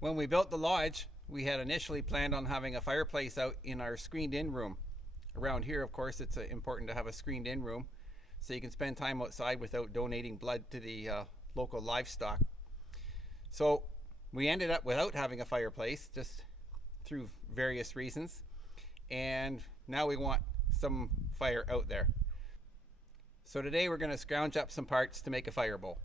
When we built the lodge, we had initially planned on having a fireplace out in our screened-in room. Around here, of course, it's important to have a screened-in room so you can spend time outside without donating blood to the local livestock. So we ended up without having a fireplace, just through various reasons, and now we want some fire out there. So today we're going to scrounge up some parts to make a firebowl.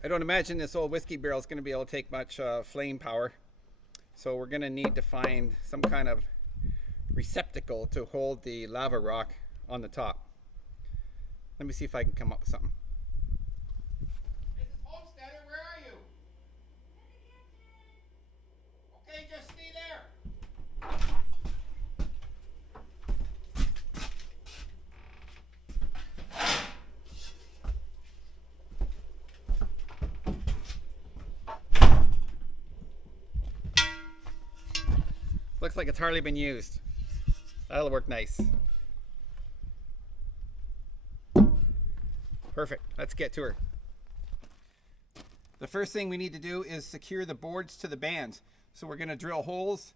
I don't imagine this old whiskey barrel is going to be able to take much flame power. So we're going to need to find some kind of receptacle to hold the lava rock on the top. Let me see if I can come up with something. Mrs. Homesteader, where are you? Okay, just stay there. Looks like it's hardly been used. That'll work nice. Perfect. Let's get to her. The first thing we need to do is secure the boards to the bands. So we're going to drill holes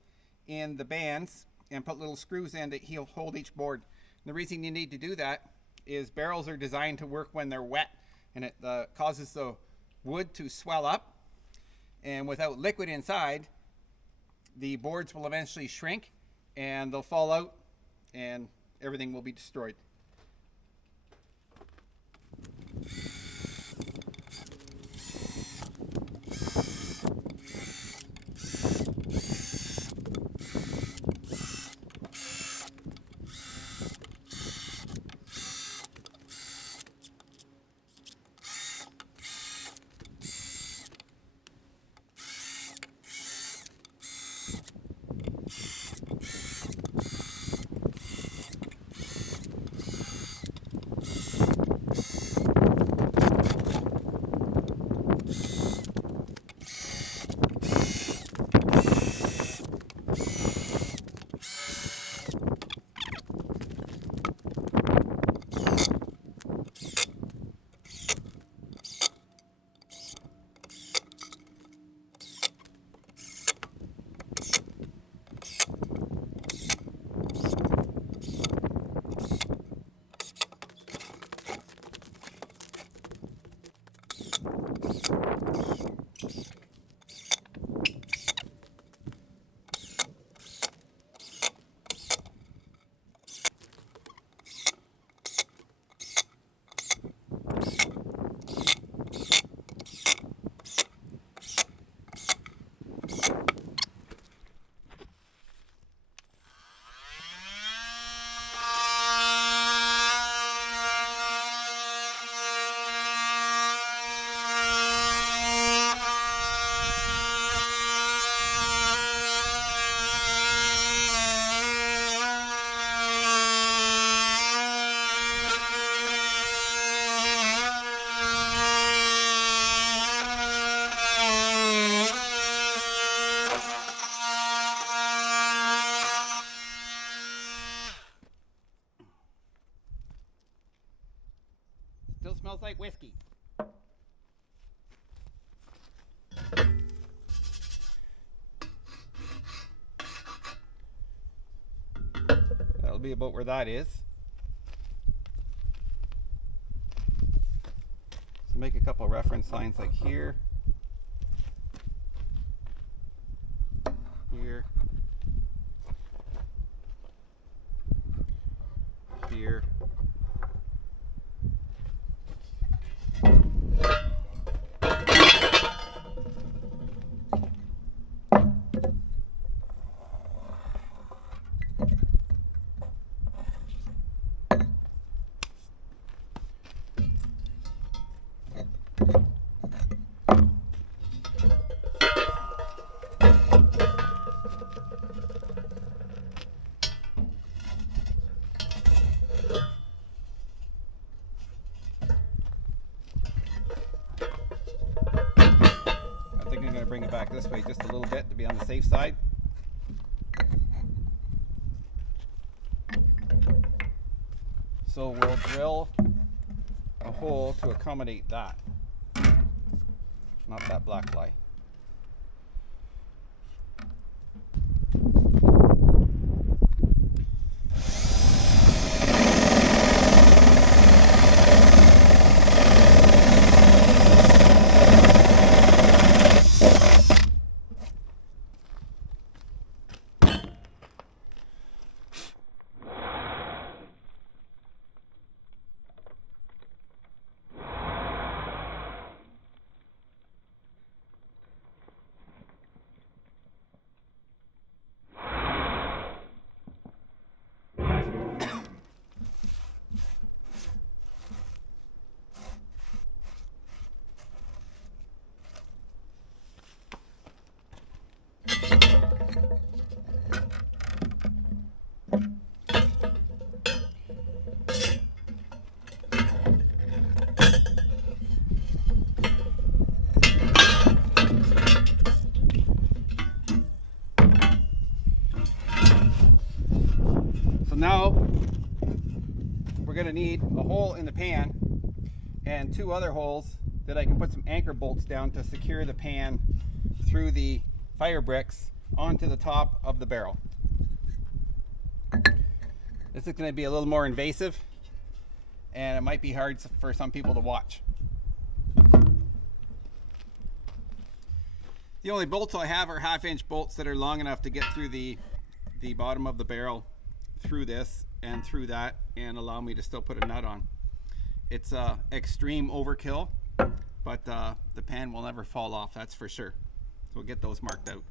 in the bands and put little screws in that hold each board. And the reason you need to do that is barrels are designed to work when they're wet, and it causes the wood to swell up. And without liquid inside, the boards will eventually shrink and they'll fall out and everything will be destroyed. Still smells like whiskey. That'll be about where that is. So make a couple reference lines like here, here, here. Bring it back this way just a little bit to be on the safe side. So we'll drill a hole to accommodate that, not that black fly. Now we're going to need a hole in the pan and two other holes that I can put some anchor bolts down to secure the pan through the fire bricks onto the top of the barrel. This is going to be a little more invasive and it might be hard for some people to watch. The only bolts I have are 1/2-inch bolts that are long enough to get through the bottom of the barrel, through this and through that, and allow me to still put a nut on. It's extreme overkill, but the pan will never fall off, that's for sure. So we'll get those marked out.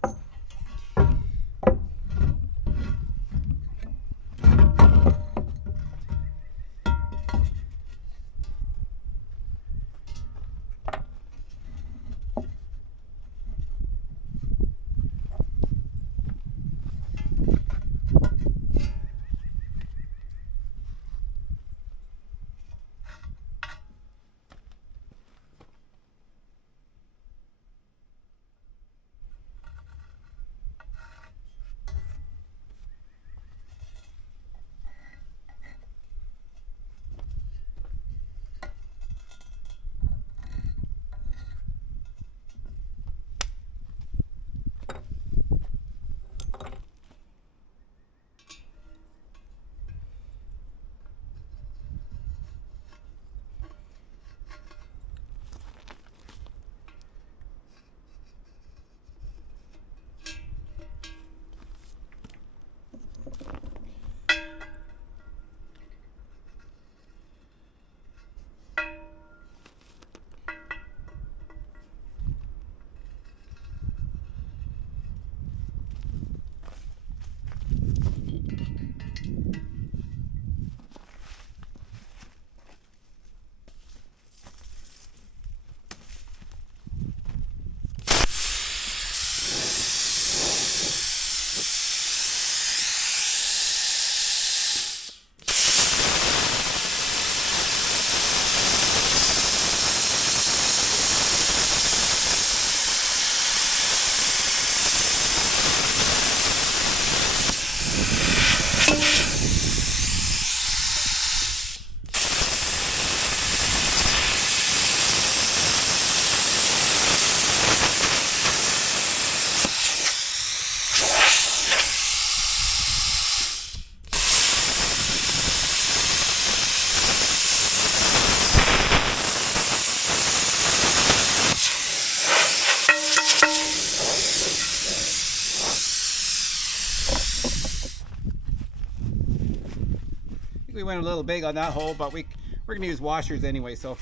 went a little big on that hole, but we're going to use washers anyway, so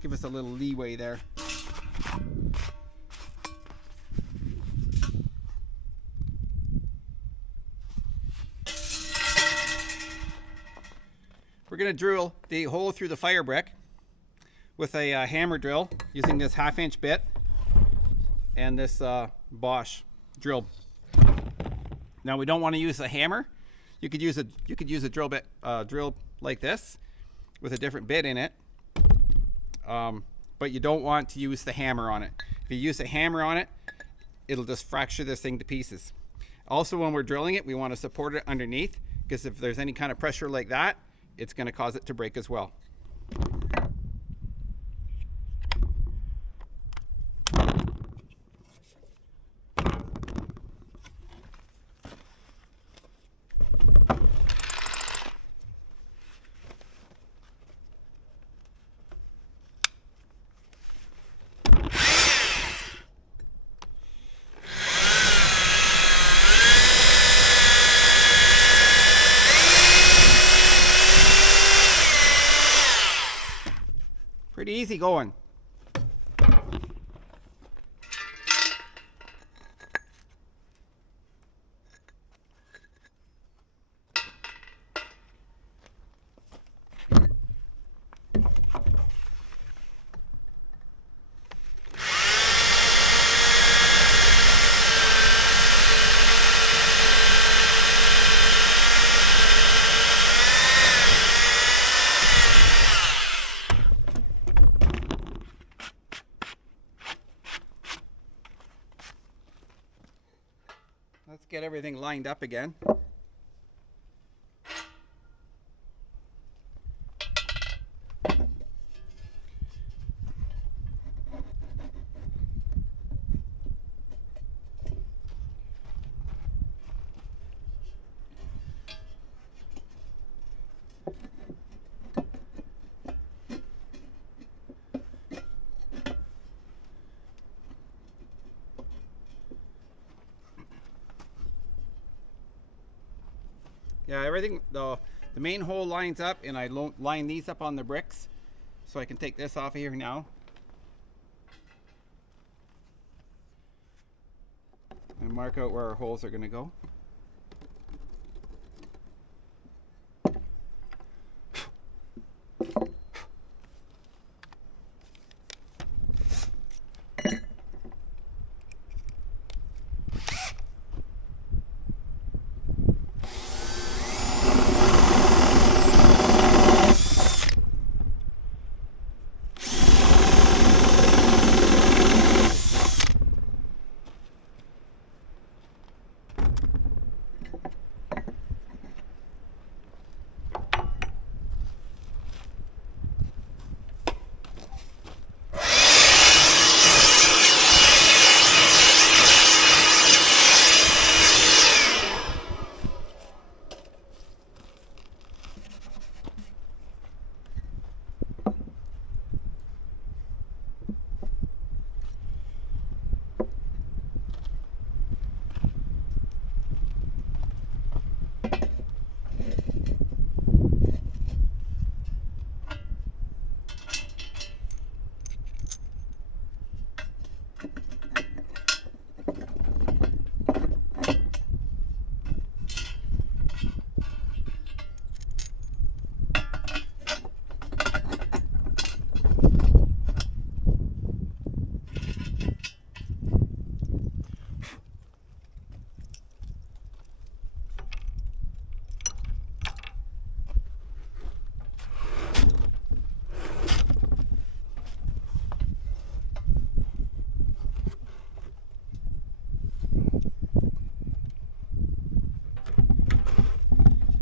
give us a little leeway there. We're going to drill the hole through the fire brick with a hammer drill using this 1/2-inch bit and this Bosch drill. Now we don't want to use a hammer. You could use a drill bit drill like this with a different bit in it, but you don't want to use the hammer on it. If you use a hammer on it, it'll just fracture this thing to pieces. Also, when we're drilling it, we want to support it underneath, because if there's any kind of pressure like that, it's going to cause it to break as well. Pretty easy going. Let's get everything lined up again. Yeah, everything, the main hole lines up, and I line these up on the bricks, so I can take this off of here now. And mark out where our holes are going to go.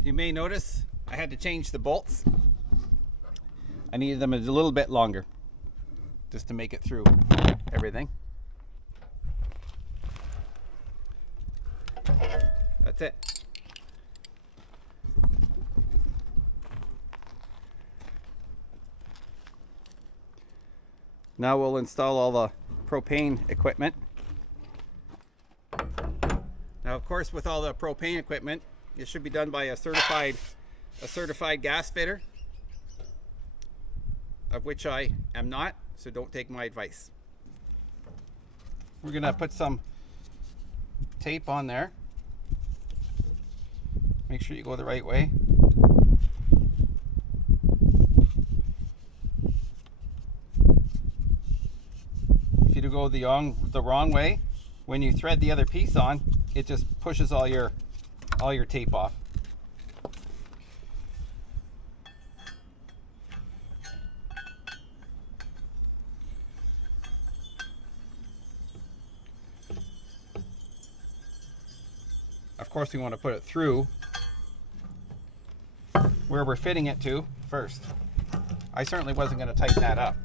You may notice I had to change the bolts. I needed them a little bit longer just to make it through everything. That's it. Now we'll install all the propane equipment. Now, of course, with all the propane equipment, it should be done by a certified a certified gas fitter, of which I am not, so don't take my advice. We're gonna put some tape on there. Make sure you go the right way. If you go the wrong way, when you thread the other piece on, it just pushes all your tape off. Of course, we want to put it through where we're fitting it to first. I certainly wasn't going to tighten that up.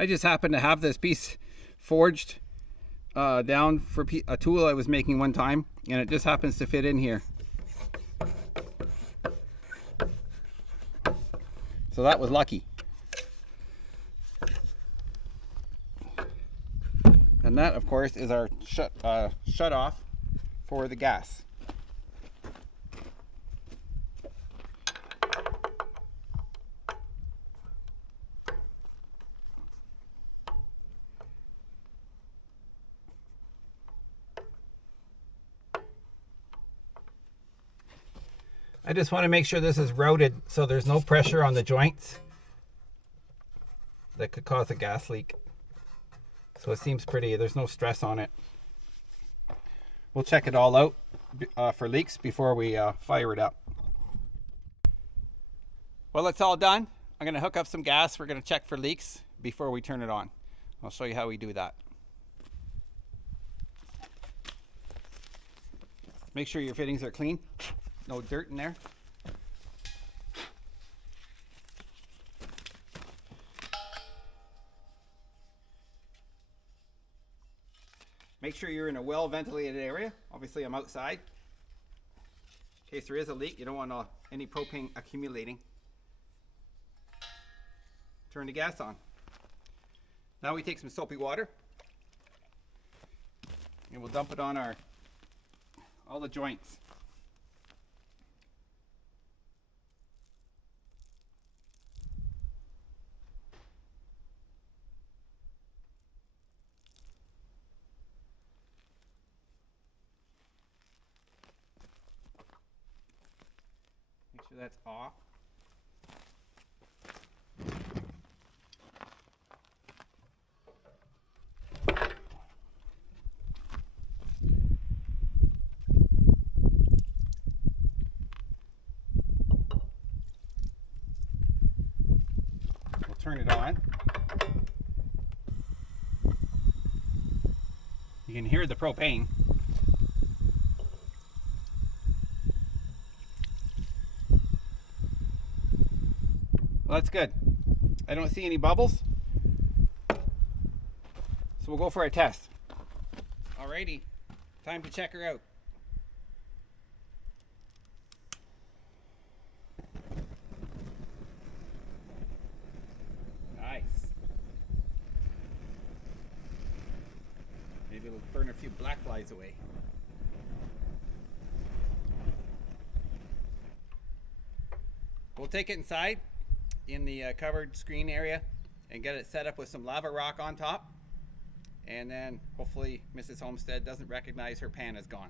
I just happened to have this piece forged down for a tool I was making one time, and it just happens to fit in here. So that was lucky. And that, of course, is our shut off for the gas. I just want to make sure this is routed so there's no pressure on the joints that could cause a gas leak. So it seems pretty, there's no stress on it. We'll check it all out for leaks before we fire it up. Well, it's all done. I'm going to hook up some gas. We're going to check for leaks before we turn it on. I'll show you how we do that. Make sure your fittings are clean. No dirt in there. Make sure you're in a well ventilated area. Obviously I'm outside. In case there is a leak, you don't want any propane accumulating. Turn the gas on. Now we take some soapy water and we'll dump it on all the joints. Make sure that's off. We'll turn it on. You can hear the propane. Well, that's good. I don't see any bubbles. So we'll go for a test. Alrighty, time to check her out. Nice. Maybe it'll burn a few black flies away. We'll take it inside in the covered screen area and get it set up with some lava rock on top, and then hopefully Mrs. Homestead doesn't recognize her pan is gone.